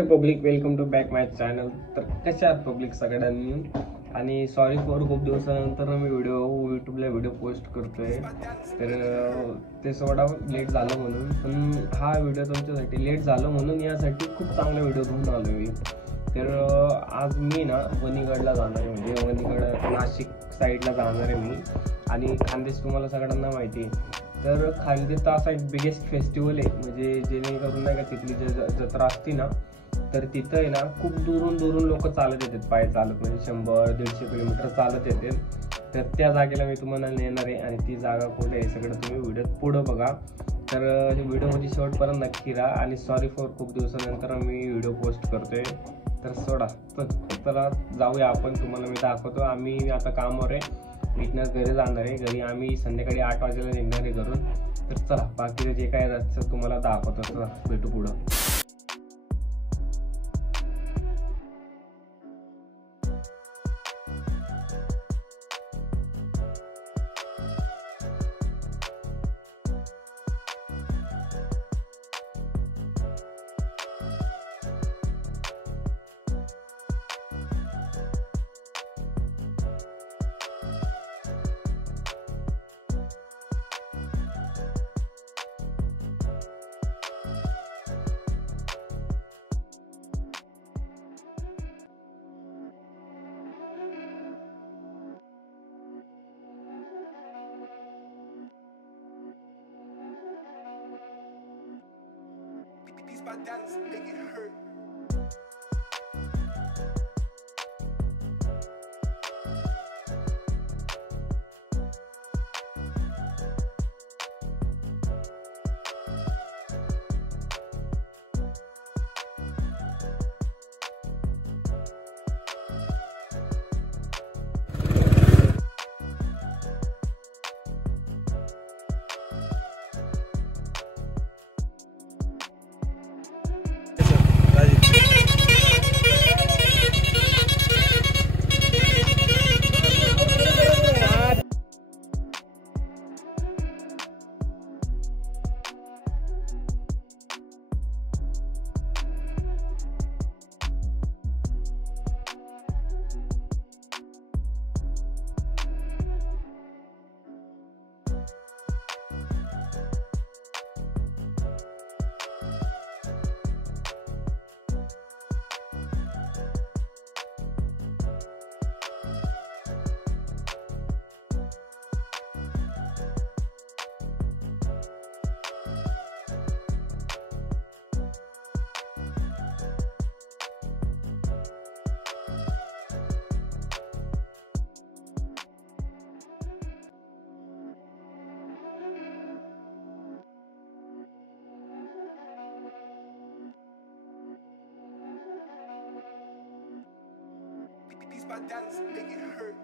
हे public, welcome to back my channel. तर कशा आहात पब्लिक सगळ्यांनी? आणि सॉरी फॉर खूप दिवसानंतर मी यूट्यूबला व्हिडिओ पोस्ट करतोय. तर ते थोडा लेट झालं म्हणून, पण हा व्हिडिओ तुमच्यासाठी लेट झालं म्हणून यासाठी खूप चांगला व्हिडिओ घेऊन आलो मी. तर आज मी ना वणीगडला जाणार आहे, म्हणजे वणीगड नाशिक साईडला जाणार आहे मी. आणि खानदेश तुम्हाला सगळ्यांना माहिती आहे. तर खानदेश असा एक बिगेस्ट फेस्टिवल आहे, म्हणजे जेणेकरून नाही का तिथली जत्रा असते ना, तर तिथं आहे ना खूप दुरून लोक चालत येतात, पाय चालत, म्हणजे 100-150 किलोमीटर चालत येते. तर त्या जागेला मी तुम्हाला नेणार आहे आणि ती जागा कुठे आहे सगळं तुम्ही व्हिडिओत पुढं बघा. तर व्हिडिओमध्ये शेवटपर्यंत नक्की राहा. आणि सॉरी फॉर खूप दिवसानंतर मी व्हिडिओ पोस्ट करतोय. तर सोडा, चला जाऊया आपण. तुम्हाला मी दाखवतो. आम्ही आता कामावर आहे, इथनं घरी जाणार आहे. घरी आम्ही संध्याकाळी 8 वाजेला निघणार आहे घरून. तर चला बाकीचं जे काय रस्त्याचं तुम्हाला दाखवतो. चला भेटू पुढं. My dance make it hurt. My dance make it hurt.